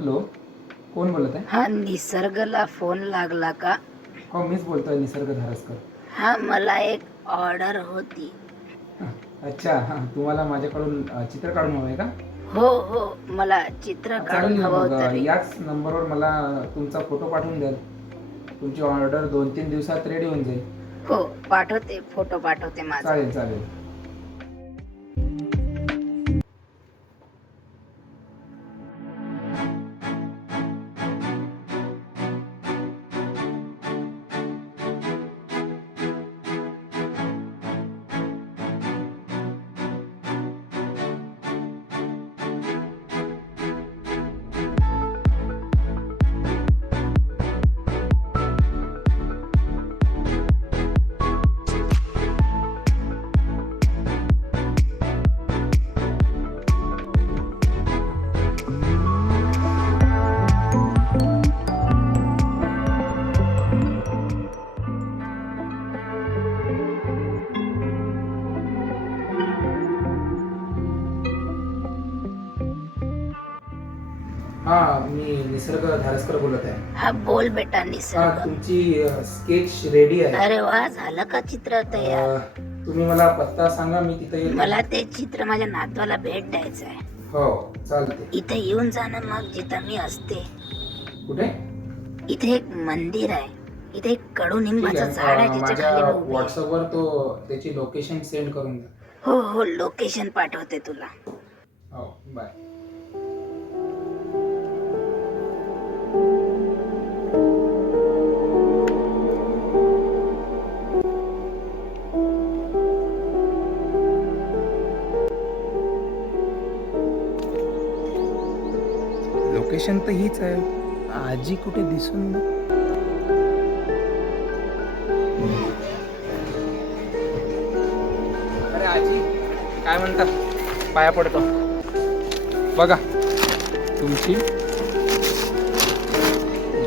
Hello, कोण बोलत आहे? हा निसर्गला फोन लागला का? हो, मीच बोलतोय, निसर्ग धारसकर. हा, मला एक ऑर्डर होती. अच्छा, हां, तुम्हाला माझ्याकडून चित्र काढून हवं आहे का? हो हो, मला चित्र काढून चालेल ना, हवं मग होतं रे. याच नंबरवर मला तुमचा फोटो पाठवून द्याल. तुमची ऑर्डर 2-3 दिवसात रेडी होऊन जाईल. हो, पाठवते, फोटो पाठवते माझा. चालेल चालेल. हां, मी निसर्ग धारसकर बोलत आहे. हा, बोल बेटा हां, निसर्ग. तुमची स्केच रेडी आहे. अरे वा, झालं का चित्र तयार? तुम्ही मला पत्ता सांगा, मी तिथे येतो. मला ते चित्र माझ्या नातवाला भेट द्यायचं आहे. हो, चालते. इथे येऊन जा ना मग, जिथं मी असते. कुठे? इथे एक मंदिर आहे. इथे एक ठीक कडुनिंबाचं आहे. झाड आहे, त्याच्या माझ्या खाली मी उभी आहे. व्हॉट्सअपवर त्याची लोकेशन सेंड करून द्या. हो हो, लोकेशन पाठवते तुला. हो, बाय. लोकेशन तर हीच आहे. आजी कुठे दिसून नाही. अरे आजी, काय म्हणतात? पाया पडतो. बघा तुमची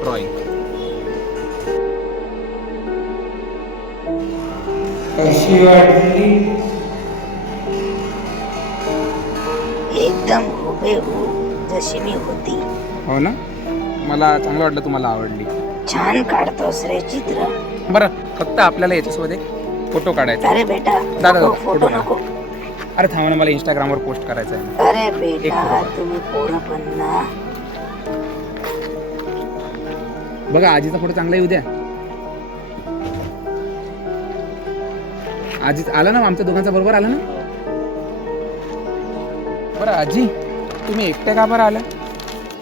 ड्रॉइंग कशी वाटली? एकदम हुबेहूब जशी मी होती. हो ना, मला चांगलं वाटलं, तुम्हाला आवडली. छान काढतोस रे चित्र. बरं, फक्त आपल्याला याच्यासोबत एक फोटो काढायचा. अरे बेटा, दादा, नको, फोटो फोटो काढ. नको. अरे थांबा ना, मला इंस्टाग्रामवर पोस्ट करायचं आहे. अरे एक बेटा, फोटो. तुम्ही पोरं पण ना. बघा, आजीचा फोटो चांगला येऊ द्या. आजी आला ना, आमच्या दोघांचा बरोबर आला ना. बरं आजी, तुम्ही एकट्या का बरं आला?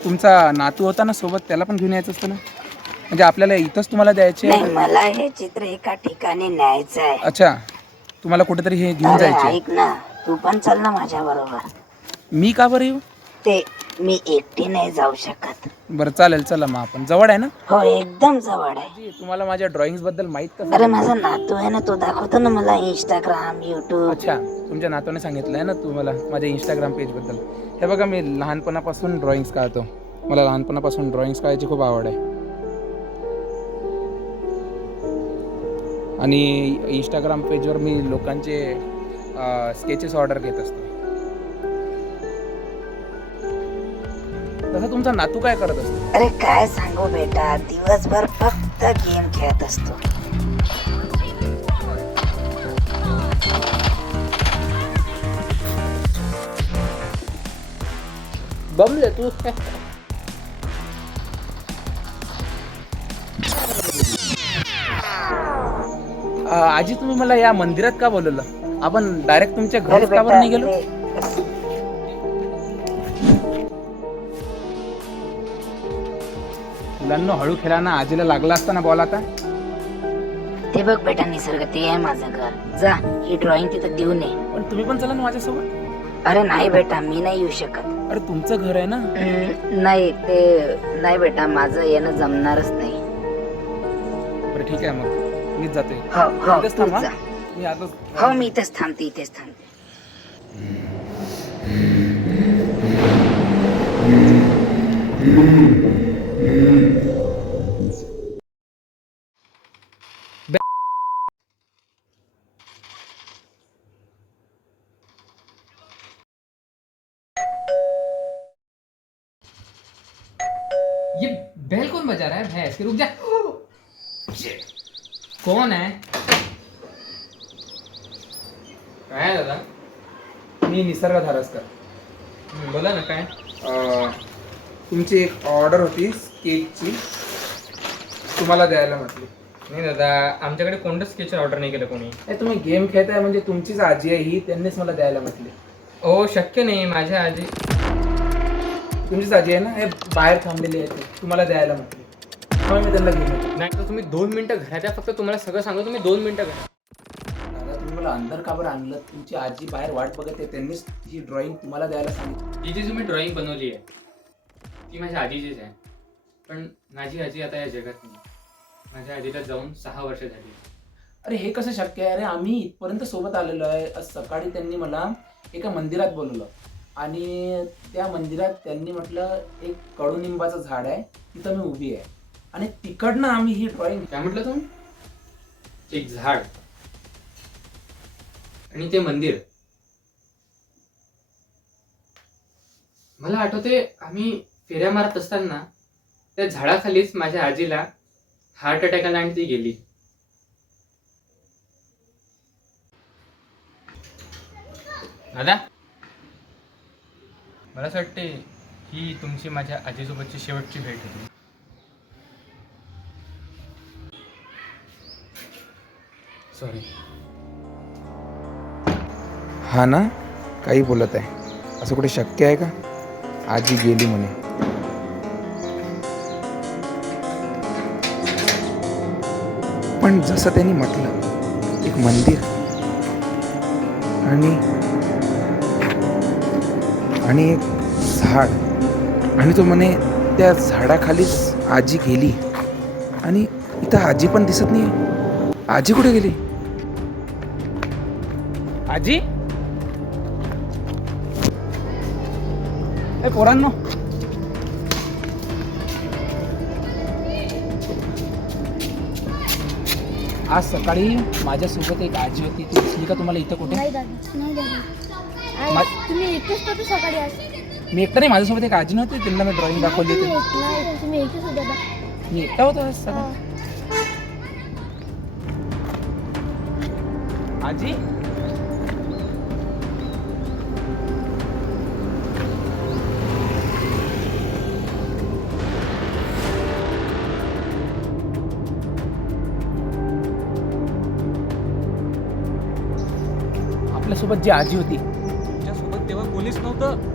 तुमचा नातू होता ना सोबत, त्याला पण घेऊन यायचं असतं ना. म्हणजे आपल्याला इथंच तुम्हाला द्यायचे. नाही, मला हे चित्र एका ठिकाणी न्यायचं आहे. अच्छा, तुम्हाला कुठेतरी हे घेऊन अरे जायचे. ऐक ना, तू पण चल ना माझ्या बरोबर. मी का बरं येऊ? ते मी एकटी नाही जाऊ शकत. बरं चालेल, चला मग आपण. जवळ आहे ना? हो, एकदम जवळ आहे. आजी, तुम्हाला माझ्या ड्रॉइंग्स बद्दल माहित कसं? अरे माझा नातू आहे ना, तो दाखवतो ना मला इंस्टाग्राम, युट्यूब. अच्छा, तुमच्या नातूने सांगितलं आहे ना तुम्हाला माझ्या इंस्टाग्राम पेजबद्दल. हे बघा, मी लहानपणापासून ड्रॉइंग्स काढतो. मला लहानपणापासून ड्रॉइंग्स काढायची खूप आवड आहे. आणि इंस्टाग्राम पेजवर मी लोकांचे स्केचेस ऑर्डर घेत असतो. तसं तुमचा नातू काय करत असतो? अरे काय सांगू बेटा, दिवसभर फक्त गेम खेळत असतो. बमले तू. आजी, तुम्ही मला या मंदिरात का बोलवलं? आपण डायरेक्ट तुमच्या घरी का बरं नाही गेलो? मुलांना हळू खेळा ना, आजीला लागला असता ना बॉल आता. ते बघ बेटा निसर्ग, ते आहे माझं घर. जा, ही ड्रॉइंग तिथं देऊन ये. पण तुम्ही पण चला ना माझ्यासोबत. अरे नाही बेटा, मी नाही येऊ शकत. अरे तुमचं घर आहे ना. नाही, ते नाही बेटा, माझं येणं जमणारच नाही. बरं ठीक आहे, मग मीच जातोय. हो हो, इथेच तू थांबा. जा. मी आताच. हो, मी इथेच थांबते, इथेच थांबते. कौन बजा रहा है भैंस की? रुक जा. कौन आहे? काय आहे दादा? मी निसर्ग धारसकर. बोला ना काय. तुमची एक ऑर्डर होती केकची, तुम्हाला द्यायला म्हटली. नाही दादा, आमच्याकडे कोणतंच किचन ऑर्डर नाही केलं कोणी. तुम्ही गेम खेळताय म्हणजे तुमचीच आजी आहे ही, त्यांनीच मला द्यायला म्हटली. ओ शक्य नाही, माझ्या आजी. तुमचीच आजी आहे ना, हे बाहेर थांबलेली आहे ती, तुम्हाला द्यायला म्हटली. त्यामुळे मी त्यांना घेऊन येतो. नाही तर तुम्ही 2 मिनिटं घरात या, फक्त तुम्हाला सगळं सांगतो. तुम्ही 2 मिनिटं घरा. दादा तुम्ही मला अंदर का बरं आणलं? तुमची आजी बाहेर वाट बघत आहे, त्यांनीच ही ड्रॉइंग तुम्हाला द्यायला सांगितली. ही जी तुम्ही ड्रॉइंग बनवली आहे ती माझ्या आजीचीच आहे, पण माझी आजी आता या जगात नाही. माझ्या आजीला जाऊन 6 वर्ष झाली. अरे हे कसं शक्य आहे? अरे आम्ही इथपर्यंत सोबत आलेलो आहे. आज सकाळी त्यांनी मला एका मंदिरात बोलवलं आणि त्या मंदिरात त्यांनी म्हटलं एक कडुनिंबाचं झाड आहे, तिथं मी उभी आहे आणि तिकडनं आम्ही ही ड्रॉइंग. काय म्हटलं तुम्ही? एक झाड आणि ते मंदिर. मला आठवते आम्ही फेऱ्या मारत असताना त्या झाडाखालीच माझ्या आजीला हार्ट अटॅक आला आणि ती गेली. दादा, मला असं वाटते ही तुमची माझ्या आजीसोबतची शेवटची भेट होती. सॉरी. हा ना, काही बोलत आहे. असं कुठे शक्य आहे का? आजी गेली म्हणे. पण जसं त्यांनी म्हटलं एक मंदिर आणि एक झाड, आणि तो म्हणे त्या झाडाखालीच आजी गेली आणि इथं आजी पण दिसत नाही. आजी कुठे गेली? आजी, ए पोरांनो, आज सकाळी माझ्यासोबत एक आजी होती, ती दिसली का तुम्हाला इथं कुठे? नाही दादा, नाही दादा. तुम्ही एकटेच होते सकाळी आज? मी एकटा नाही, माझ्यासोबत एक आजी नव्हती, त्यांना मी ड्रॉइंग दाखवली होती. तुम्ही एकटेच होते दादा. मी एकटा होतो आज सकाळी. आजी, आपल्यासोबत जी आजी होती तुझ्यासोबत तेव्हा कोणीच नव्हतं.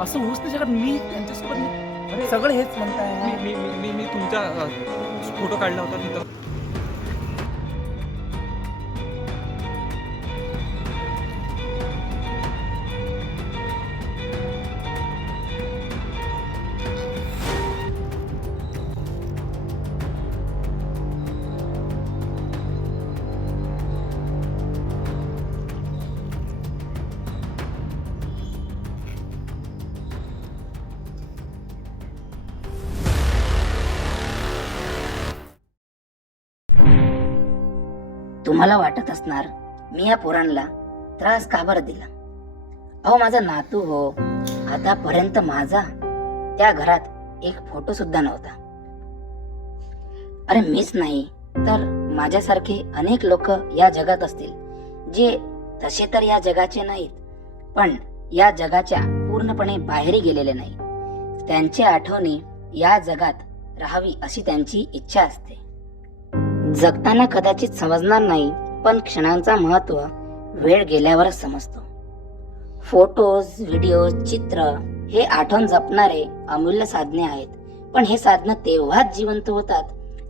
असं होऊच नाही शकत. मी त्यांच्यासोबत अरे सगळं हेच म्हणताय. मी मी मी मी तुमचा फोटो काढला होता तिथं. तुम्हाला वाटत असणार मी या पोरांना त्रास का बरं दिला. अहो माझा नातू हो, आतापर्यंत माझा त्या घरात एक फोटो सुद्धा नव्हता. अरे मीच नाही तर माझ्यासारखे अनेक लोक या जगात असतील जे तसे तर या जगाचे नाहीत, पण या जगाच्या पूर्णपणे बाहेर गेलेले नाही. त्यांच्या आठवणी या जगात राहावी अशी त्यांची इच्छा असते. जगताना कदाचित समजणार नाही, पण क्षणांचा महत्व वेळ गेल्यावरच समजतो. फोटोज, व्हिडिओ, चित्र हे आठवण जपणारे अमूल्य साधने आहेत, पण हे साधनं तेव्हाच जिवंत होतात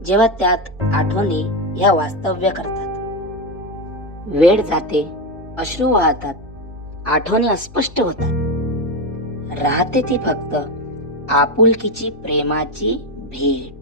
जेव्हा त्यात आठवणी या वास्तव्य करतात. वेळ जाते, अश्रू वाहतात, आठवणी अस्पष्ट होतात. राहते ती फक्त आपुलकीची, प्रेमाची भेट.